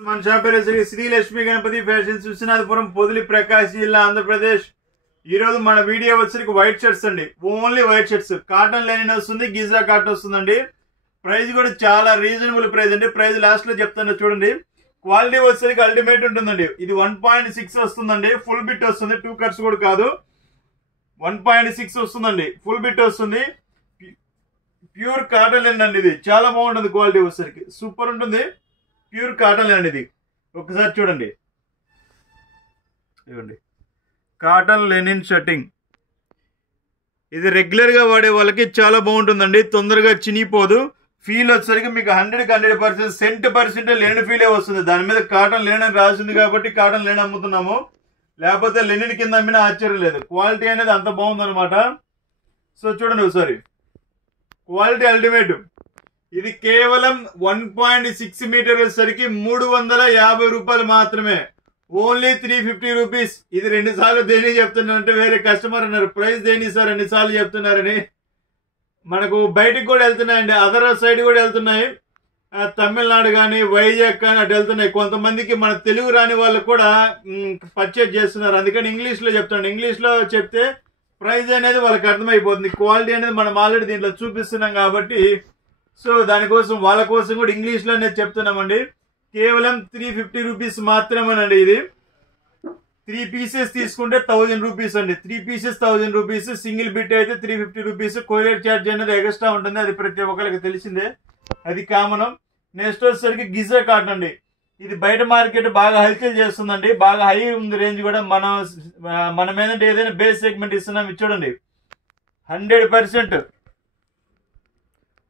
మన షాప్ పేరు శ్రీ లక్ష్మీ గణపతి ఫ్యాషన్స్, విశ్వనాథపురం, పొదిలి, ప్రకాశం జిల్లా, ఆంధ్రప్రదేశ్. ఈ రోజు మన వీడియో వచ్చరికి వైట్ షర్ట్స్ అండి. Only white shirts, cotton Lenin వస్తుంది, గిజా కాటన్ వస్తుందండి. ప్రైస్ కూడా చాలా రీజనబుల్ ప్రైస్ అండి. ప్రైస్ లాస్ట్ లో చెప్తాను చూడండి. క్వాలిటీ వచ్చేసరికి అల్టిమేట్ ఉంటుందండి. ఇది 1.6 వస్తుందండి. ఫుల్ బిట్ వస్తుంది, 2 కట్స్ కూడా కాదు. 1.6 వస్తుందండి, ఫుల్ బిట్ వస్తుంది. ప్యూర్ కాటన్ లెనిన్ అండి. ఇది చాలా బాగుంటుంది. క్వాలిటీ వచ్చేసరికి సూపర్ ఉంటుంది. ప్యూర్ కాటన్ లెనిన్ ఇది. ఒకసారి చూడండి, ఇవ్వండి కాటన్ లెనిన్ షర్టింగ్. ఇది రెగ్యులర్ గా వాడే వాళ్ళకి చాలా బాగుంటుందండి. తొందరగా చినిగిపోదు. ఫీల్ వచ్చేసరికి మీకు 100% 100% లెనిన్ ఫీలే వస్తుంది. దాని మీద కాటన్ లెనిన్ రాసింది కాబట్టి కాటన్ లెనిన్ అమ్ముతున్నాము. లేకపోతే లెనిన్ కింద అమ్మినా ఆశ్చర్యం లేదు. క్వాలిటీ అనేది అంత బాగుందన్నమాట. సో చూడండి ఒకసారి, క్వాలిటీ అల్టిమేట్. ఇది కేవలం 1.6 మీటర్ వచ్చేసరికి 350 రూపాయలు మాత్రమే. Only 350 rupees. ఇది 2 సార్లు దేని చెప్తున్నారంటే వేరే కస్టమర్ అన్నారు, ప్రైస్ దేని సార్ 2 సార్లు చెప్తున్నారని. మనకు బయటికి కూడా వెళ్తున్నాయండి, అదర్ సైడ్ కూడా వెళ్తున్నాయి. తమిళనాడు కానీ వైజాగ్ కానీ అటు వెళ్తున్నాయి. కొంతమందికి మన తెలుగు రాని వాళ్ళు కూడా పర్చేజ్ చేస్తున్నారు. అందుకని ఇంగ్లీష్లో చెప్తాను. ఇంగ్లీష్లో చెప్తే ప్రైస్ అనేది వాళ్ళకి అర్థమైపోతుంది. క్వాలిటీ అనేది మనం ఆల్రెడీ దీంట్లో చూపిస్తున్నాం కాబట్టి, సో దానికోసం వాళ్ళ కోసం కూడా ఇంగ్లీష్లోనే చెప్తున్నామండి. కేవలం 350 రూపీస్ మాత్రమేనండి. ఇది 3 పీసెస్ తీసుకుంటే 1000 రూపీస్ అండి. 3 పీసెస్ 1000 రూపీస్. సింగిల్ బిట్ అయితే 350 రూపీస్. కొరియర్ ఛార్జ్ అనేది ఎక్స్ట్రా ఉంటుంది. అది ప్రతి ఒక్కరికి తెలిసిందే, అది కామన్. నెక్స్ట్ వచ్చేసరికి గిజా కాటన్ అండి. ఇది బయట మార్కెట్ బాగా హల్చల్ చేస్తుందండి. బాగా హై ఉంది రేంజ్ కూడా. మన మీద ఏదైనా బేస్ సెగ్మెంట్ ఇస్తున్నాం. ఇది చూడండి,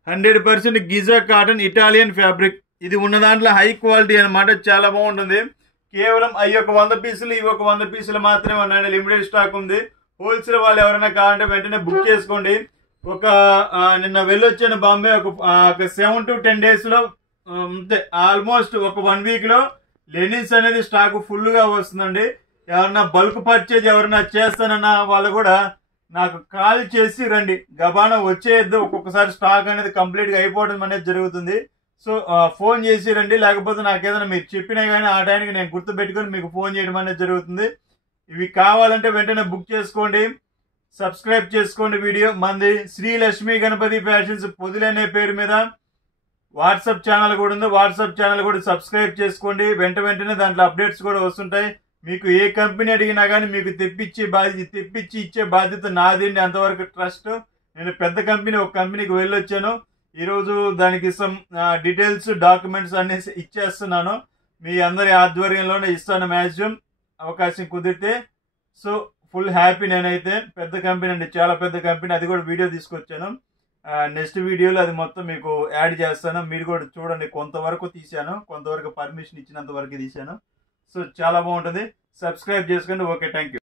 100% గిజా కాటన్ ఇటాలియన్ ఫ్యాబ్రిక్. ఇది ఉన్న దాంట్లో హై క్వాలిటీ అనమాట. చాలా బాగుంటుంది. కేవలం అవి ఒక 100 పీసులు, ఇవి ఒక 100 పీసులు మాత్రమే ఉన్నాయండి. లిమిటెడ్ స్టాక్ ఉంది. హోల్సేల్ వాళ్ళు ఎవరైనా కావాలంటే వెంటనే బుక్ చేసుకోండి. నిన్న వెళ్ళొచ్చాను బాంబే. ఒక 7 to 10 days లో అంతే, ఆల్మోస్ట్ ఒక 1 week లో లెనిన్స్ అనేది స్టాక్ ఫుల్ గా వస్తుందండి. ఎవరన్నా బల్క్ పర్చేజ్ ఎవరన్నా చేస్తానన్న వాళ్ళు కూడా నాకు కాల్ చేసి రండి. గబానా వచ్చేయద్దు. ఒక్కొక్కసారి స్టాక్ అనేది కంప్లీట్ గా అయిపోవడం అనేది జరుగుతుంది. సో ఫోన్ చేసి రండి. లేకపోతే నాకు ఏదైనా మీరు చెప్పినా కానీ ఆ టైంకి నేను గుర్తు పెట్టుకుని మీకు ఫోన్ చేయడం అనేది జరుగుతుంది. ఇవి కావాలంటే వెంటనే బుక్ చేసుకోండి. సబ్స్క్రైబ్ చేసుకోండి. వీడియో మంది శ్రీ లక్ష్మీ గణపతి ఫ్యాషన్స్ పొదిలి అనే పేరు మీద వాట్సాప్ ఛానల్ కూడా ఉంది. వాట్సాప్ ఛానల్ కూడా సబ్స్క్రైబ్ చేసుకోండి. వెంటనే దాంట్లో అప్డేట్స్ కూడా వస్తుంటాయి. మీకు ఏ కంపెనీ అడిగినా కానీ మీకు తెప్పించి ఇచ్చే బాధ్యత నాదండి. అంతవరకు ట్రస్ట్. నేను పెద్ద కంపెనీ, ఒక కంపెనీకి వెళ్ళొచ్చాను. ఈరోజు దానికి డీటెయిల్స్, డాక్యుమెంట్స్ అన్ని ఇచ్చేస్తున్నాను. మీ అందరి ఆధ్వర్యంలోనే ఇస్తాను మ్యాక్సిమం, అవకాశం కుదిరితే. So full happy. నేనైతే పెద్ద కంపెనీ అండి, చాలా పెద్ద కంపెనీ. అది కూడా వీడియో తీసుకొచ్చాను. నెక్స్ట్ వీడియోలో అది మొత్తం మీకు యాడ్ చేస్తాను. మీరు కూడా చూడండి. కొంతవరకు తీశాను, కొంతవరకు పర్మిషన్ ఇచ్చినంత వరకు తీశాను. సో చాలా బాగుంటుంది. సబ్స్క్రైబ్ చేసుకోండి. Okay, thank you.